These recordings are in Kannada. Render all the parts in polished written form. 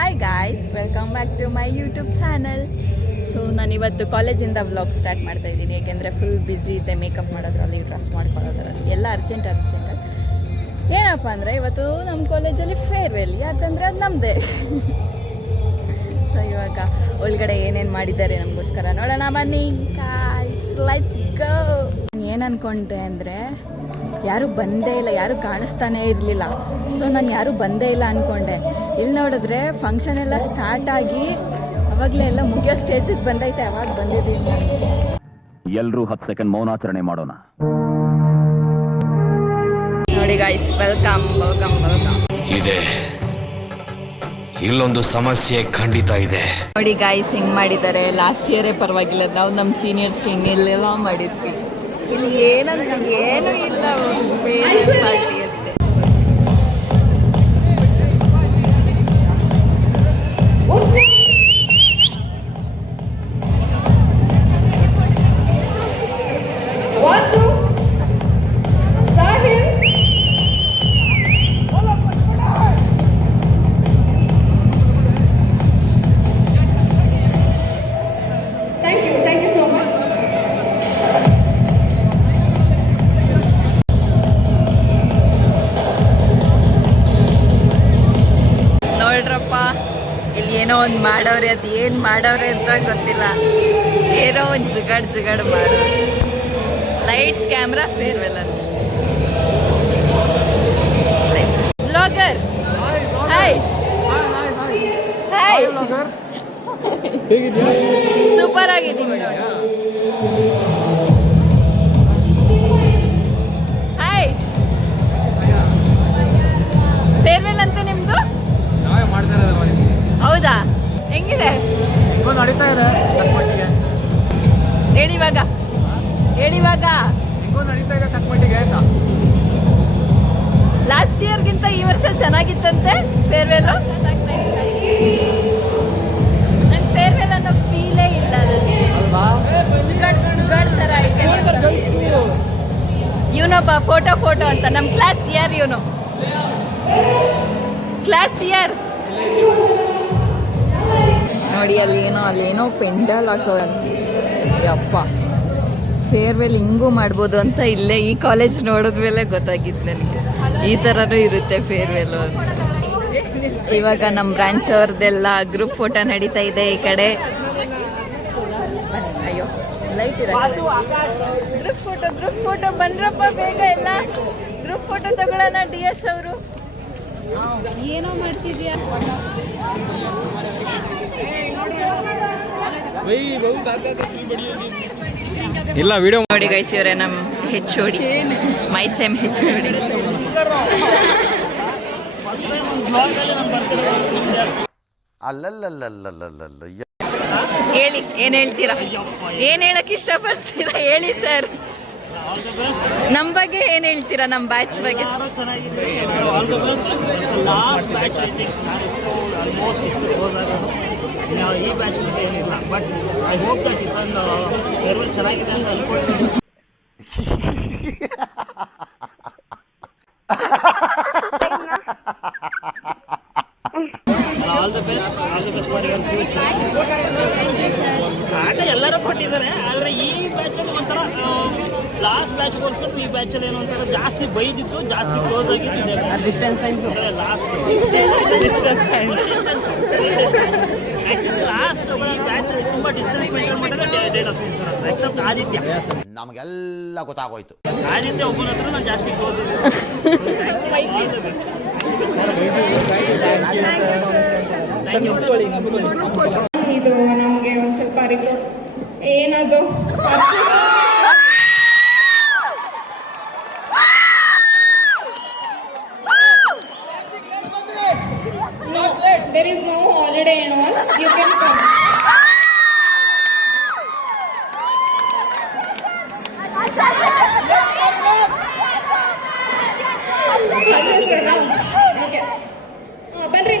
Hi guys, welcome back to my YouTube channel. So ನಾನಿವತ್ತು ಕಾಲೇಜಿಂದ ವ್ಲಾಗ್ ಸ್ಟಾರ್ಟ್ ಮಾಡ್ತಾ ಇದ್ದೀನಿ. ಏಕೆಂದರೆ ಫುಲ್ ಬ್ಯುಸಿ ಇದೆ, ಮೇಕಪ್ ಮಾಡೋದ್ರಲ್ಲಿ, ಡ್ರೆಸ್ ಮಾಡ್ಕೊಳ್ಳೋದ್ರಲ್ಲಿ ಎಲ್ಲ ಅರ್ಜೆಂಟ್. ಏನಪ್ಪ ಅಂದರೆ ಇವತ್ತು ನಮ್ಮ ಕಾಲೇಜಲ್ಲಿ ಫೇರ್ವೆಲ್, ಯಾಕಂದರೆ ಅದು ನಮ್ಮದೇ. ಸೊ ಇವಾಗ ಒಳಗಡೆ ಏನೇನು ಮಾಡಿದ್ದಾರೆ ನಮಗೋಸ್ಕರ ನೋಡೋಣ ಬನ್ನಿ. Let's go. ಏನು ಅಂದ್ಕೊಂಡೆ ಅಂದರೆ ಯಾರೂ ಬಂದೇ ಇಲ್ಲ, ಯಾರೂ ಕಾಣಿಸ್ತಾನೇ ಇರಲಿಲ್ಲ. ಸೊ ನಾನು ಯಾರೂ ಬಂದೇ ಇಲ್ಲ ಅಂದ್ಕೊಂಡೆ. ಇಲ್ಲಿ ನೋಡಿದ್ರೆ ಫಂಕ್ಷನ್ ಎಲ್ಲ ಸ್ಟಾರ್ಟ್ ಆಗಿ ಅವಾಗಲೇ ಎಲ್ಲ ಮುಗಿಯೋ ಸ್ಟೇಜಿಗೆ ಬಂದೈತೆ. ಅವಾಗ ಬಂದಿದ್ದೀನಿ ನಾನು. ಎಲ್ಲರೂ 10 ಸೆಕೆಂಡ್ ಮೌನಾಚರಣೆ ಮಾಡೋಣ. ನೋಡಿ ಗಾಯ್ಸ್, ವೆಲ್ಕಮ್ ವೆಲ್ಕಮ್ ವೆಲ್ಕಮ್. ಇದೆ ಇಲ್ಲೊಂದು ಸಮಸ್ಯೆ ಖಂಡಿತ ಇದೆ. ನೋಡಿ ಗಾಯ್ಸ್ ಹೆಂಗೆ ಮಾಡಿದ್ದಾರೆ. ಲಾಸ್ಟ್ ಇಯರೇ ಪರವಾಗಿಲ್ಲ, ನಾವು ನಮ್ಮ ಸೀನಿಯರ್ಸ್ಗೆ ಹಿಂಗೆಲ್ಲ ಮಾಡಿದ್ವಿ. ಇಲ್ಲಿ ಏನಂದ್ರೆ ಏನೂ ಇಲ್ಲ, ಬೇರೆ ಪಾರ್ಟಿ ಅಂತೆ. ಇಲ್ಲಿ ಏನೋ ಒಂದು ಮಾಡವ್ರೆ, ಅದು ಏನು ಮಾಡವ್ರೆ ಅಂತ ಗೊತ್ತಿಲ್ಲ. ಏನೋ ಒಂದು ಜುಗಾಡ್ ಮಾಡೋರು. ಲೈಟ್ಸ್ ಕ್ಯಾಮ್ರಾ ಫೇರ್ವೆಲ್ ಅಂತ. ಬ್ಲಾಗರ್ ಹಾಯ್ ಹಾಯ್, ಸೂಪರ್ ಆಗಿದ್ದೀನಿ ನೋಡಿ. ಹಾಯ್, ಫೇರ್ವೆಲ್ ಅಂತ ನಿಮ್ದು? ಹೌದಾ? ಹೆಂಗಿದೆ? ನಡೀತಾ ಇದೆ. ಹೇಳಿವಾಗ ನಡೀತಾ ಇದೆ ತಕ್ಕಮಟ್ಟಿಗೆ ಅಂತ. ಲಾಸ್ಟ್ ಇಯರ್ಗಿಂತ ಈ ವರ್ಷ ಚೆನ್ನಾಗಿತ್ತಂತೆ ಫೇರ್ವೆಲ್. ನಂಗೆ ಫೇರ್ವೆಲ್ ಅನ್ನೋ ಫೀಲೇ ಇಲ್ಲ. ಜುಗಾಡ್ ಥರ ಐತೆ. ಇವನೊಬ್ಬ ಫೋಟೋ ಅಂತ ನಮ್ಮ ಕ್ಲಾಸ್ ಇಯರ್, ಇವನು ಕ್ಲಾಸ್ ಇಯರ್. ನೋಡಿ ಅಲ್ಲೇನೋ ಪೆಂಡಲ್ ಹಾಕೋ. ಯಪ್ಪ, ಫೇರ್ವೆಲ್ ಹಿಂಗೂ ಮಾಡ್ಬೋದು ಅಂತ ಇಲ್ಲೇ ಈ ಕಾಲೇಜ್ ನೋಡಿದ್ಮೇಲೆ ಗೊತ್ತಾಗಿತ್ತು ನನಗೆ. ಈ ಥರನೂ ಇರುತ್ತೆ ಫೇರ್ವೆಲ್ ಅಂತ. ಇವಾಗ ನಮ್ಮ ಬ್ರಾಂಚ್ ಅವ್ರದ್ದೆಲ್ಲ ಗ್ರೂಪ್ ಫೋಟೋ ನಡೀತಾ ಇದೆ ಈ ಕಡೆ. ಅಯ್ಯೋ ಲೈಟ್ ಇದೆ. ಗ್ರೂಪ್ ಫೋಟೋ ಬನ್ರಪ್ಪ ಬೇಗ, ಎಲ್ಲ ಗ್ರೂಪ್ ಫೋಟೋ ತಗೊಳ್ಳೋಣ. DS ಅವರು ಏನೋ ಮಾಡ್ತಿದ್ಯಾ? ಇಲ್ಲ ವಿಡಿಯೋ ನೋಡಿ ಗೈಸ್, ಇವರೇ ನಮ್ಮ HOD, ಮೈ ಸೇಮ್ HOD. ಹೇಳಿ, ಏನು ಹೇಳ್ತೀರಾ? ಏನು ಹೇಳಕ್ ಇಷ್ಟಪಡ್ತೀರಾ ಹೇಳಿ ಸರ್. ನಮ್ಮ ಬಗ್ಗೆ ಏನು ಹೇಳ್ತೀರಾ? ನಮ್ಮ ಬ್ಯಾಚ್ ಬಗ್ಗೆ? ಈ ಬ್ಯಾಚ್ ಬಗ್ಗೆ ಏನಿಲ್ಲ, but I hope that is ಒಂದು ಫೇರ್ವೆಲ್ ಚೆನ್ನಾಗಿದೆ ಅಂತ ಅನ್ಕೊಳ್ತೀನಿ. All the best for your future. ಆಟ ಎಲ್ಲರೂ ಕೊಟ್ಟಿದ್ದಾರೆ, ಆದರೆ ಈ ಬ್ಯಾಚಲ್ಲಿ ಒಂಥರ ಲಾಸ್ಟ್ ಬ್ಯಾಚ್ ಹೋಲಿಸ್ಕೊಂಡು ಈ ಬ್ಯಾಚಲ್ಲಿ ಏನೋ ಒಂಥರ ಜಾಸ್ತಿ ಬೈದಿತ್ತು, ಜಾಸ್ತಿ ಕ್ಲೋಸ್ ಆಗಿತ್ತು. ಡಿಸ್ಟೆನ್ಸ್ ಸೈನ್ಸ್ ಲಾಸ್ಟ್ ಲಾಸ್ಟ್ ಈ ಬ್ಯಾಚ್ ತುಂಬ ಡಿಸ್ಟೆನ್ಸ್ ಮೇಂಟೈನ್ ಮಾಡಿದ್ರೆ ಡೇಟಾ ಸೈನ್ಸ್ ಎಕ್ಸೆಪ್ಟ್ ಆದಿತ್ಯ. ನಮಗೆಲ್ಲ ಗೊತ್ತಾಗೋಯ್ತು. ಆದಿತ್ಯ ಒಬ್ಬನ ಹತ್ರ ನಾನು ಜಾಸ್ತಿ ಕ್ಲೋಸ್ ಇದೆ. ಇದು ನಮಗೆ ಒಂದು ಸ್ವಲ್ಪ ರಿಪೋರ್ಟ್ ಏನದು. No, there is no holiday and all. You can come. Okay. ಬನ್ರಿ.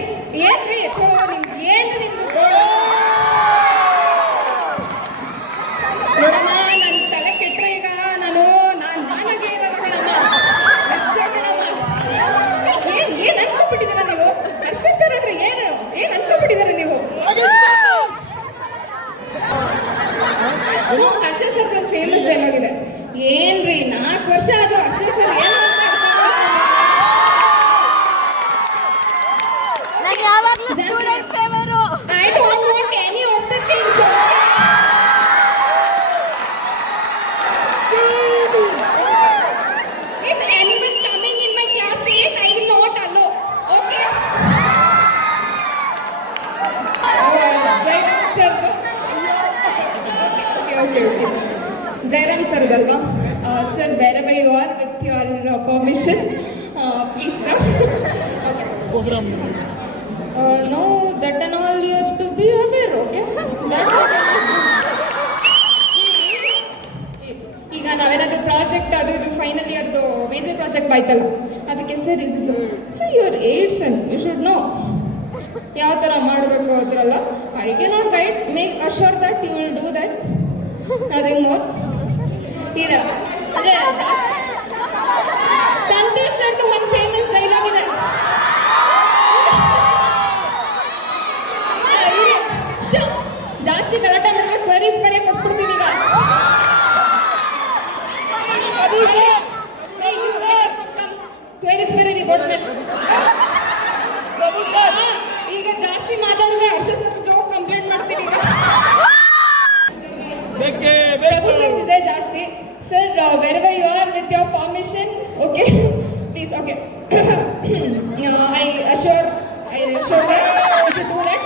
ಏನ್ರಿ ಏನ್ರಿ ನಿಮ್ದು? ನೋಡಮ್ಮ, ನನ್ನ ತಲೆ ಕೆಟ್ಟರೆ ಈಗ ನಾನಾಗೆ ಇರಲ್ಲ ಕಣಮ್ಮ. ನಿಜ ಕಣಮ್ಮ. ಏನ್ ಅನ್ಕೊಂಡ್ಬಿಟ್ಟಿದ್ದೀರಾ ನೀವು? ಹರ್ಷ ಸರ್ ಅಂದ್ರೆ ಏನು ಅನ್ಕೊಂಡ್ಬಿಟ್ಟಿದ್ದೀರಾ? ನಾನು ಯಾವಾಗಲೂ student favour. I don't want any of the things. If anyone coming in my class late, I will not allow. Okay? Jairam sir. Okay. Jairam sir, Galva. Sir, wherever you are, with your permission, please, sir. Okay. No, that and all you have to be aware, okay? ಈಗ ನಾವೇನಾದ್ರು ಪ್ರಾಜೆಕ್ಟ್ ಅದು ಇದು ಫೈನಲ್ ಇಯರ್ದು ಮೇಜರ್ ಪ್ರಾಜೆಕ್ಟ್ ಆಯ್ತಲ್ಲ, ಅದಕ್ಕೆ sir so your aids and you should know ಯಾವ ಥರ ಮಾಡಬೇಕು ಅದ್ರಲ್ಲ. ಐ ಕೆ not guide, make assure that you will do that, nothing more. ಈ ಥರ ಅಂದರೆ ಸಂತೋಷ್ ಸರ್ದು ಒಂದು ಫೇಮಸ್ ಡೈಲಾಗ್ ಇದೆ, ಜಾಸ್ತಿ ಗಲಾಟೆ ಮಾಡಿದ್ರೆ ಕ್ವರೀಸ್ ಬೇರೆ ಕೊಟ್ಬಿಡ್ತೀನಿ ಈಗ. ಕ್ವರೀಸ್ ಬೇರೆ ರಿಪೋರ್ಟ್ ಮೇಲೆ ಈಗ ಜಾಸ್ತಿ ಮಾತಾಡಿದ್ರೆ ಹರ್ಷ ಸರ್ದು ಕಂಪ್ಲೇಂಟ್ ಮಾಡ್ತೀನಿ ಈಗ. ಪ್ರಭು ಸರ್ ಇದೆ ಜಾಸ್ತಿ. Sir, wherever you are, with your permission, okay please. Okay, I assure that you should do that.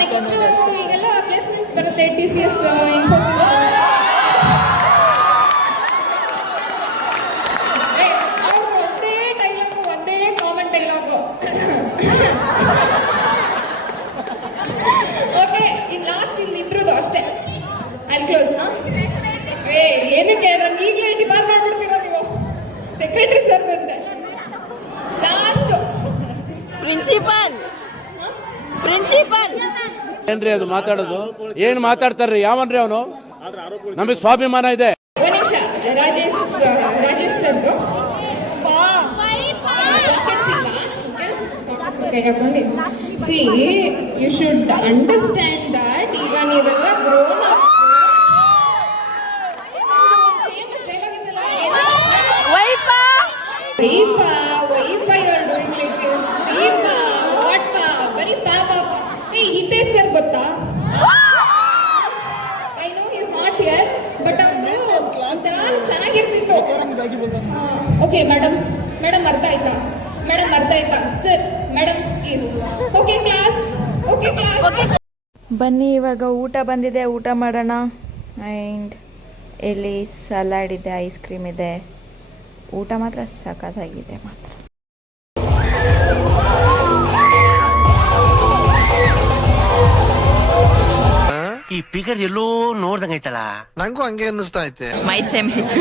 Next ಈಗೆಲ್ಲ ಪ್ಲೇಸ್ಮೆಂಟ್ಸ್ ಬರುತ್ತೆ, TCS, ಇನ್ಫೋಸಿಸ್. ಅವ್ರಿಗೆ ಒಂದೇ ಡೈಲಾಗು, ಒಂದೇ common dialogue. Okay, in last ಇನ್ನಿಬ್ರದ್ದು ಅಷ್ಟೇ. ಅಲ್ಲಿ ಕ್ಲೋಸ್. ಏನಕ್ಕೆ ನಾನು ಈಗಲೇ ಡಿಮಾಂಡ್ ಮಾಡ್ಬಿಡ್ತೀರಾ ನೀವು? ಸೆಕ್ರೆಟರಿ ಸರ್ ಅಂತೆ ಲಾಸ್ಟ್. ಪ್ರಿನ್ಸಿಪಲ್ ಏನ್ರಿ ಅದು ಮಾತಾಡೋದು? ಏನ್ ಮಾತಾಡ್ತಾರ್ರಿ? ಯಾವನ್ರಿ ಅವನು? ನಮಗೆ ಸ್ವಾಭಿಮಾನ ಇದೆ. ಒಂದು ನಿಮಿಷ, ರಾಜೇಶ್ ಸರ್ದು ಹಾಕೊಂಡು see you should understand that ಈಗ ನೀವೆಲ್ಲ ಗ್ರೋನ್ ಅಪ್. ಫೇಮಸ್ ಡೈಲಾಗ್ ಇತ್ತಲ್ಲ, ವೈಪಾ you are doing like this. ಸೀಪಾ ವಾಟ್ ಪಾ, ಬರೀ ಪಾ ಪಾಪ. ಹಿತೇಶ್ ಸರ್ ಗೊತ್ತಾ? I know he is not here, but ಅದು ಒಂಥರ ಚೆನ್ನಾಗಿರ್ತಿತ್ತು. ಓಕೆ ಮೇಡಮ್ ಅರ್ಥ ಆಯ್ತಾ? Sir madam please. Okay class. ಬನ್ನಿ, ಇವಾಗ ಊಟ ಬಂದಿದೆ, ಊಟ ಮಾಡೋಣ. ಆ್ಯಂಡ್ ಇಲ್ಲಿ ಸಲಾಡ್ ಇದೆ, ಐಸ್ ಕ್ರೀಮ್ ಇದೆ. ಊಟ ಮಾತ್ರ ಸಖತ್ತಾಗಿದೆ ಮಾತ್ರ. ಈ ಫಿಗರ್ ಎಲ್ಲೋ ನೋಡ್ದಂಗೈತಲ್ಲ. ನಂಗೂ ಹಂಗೆ ಅನ್ನಿಸ್ತಾ ಐತೆ. ಮೈ ಸೇಮ್ ಹೆಚ್ಚು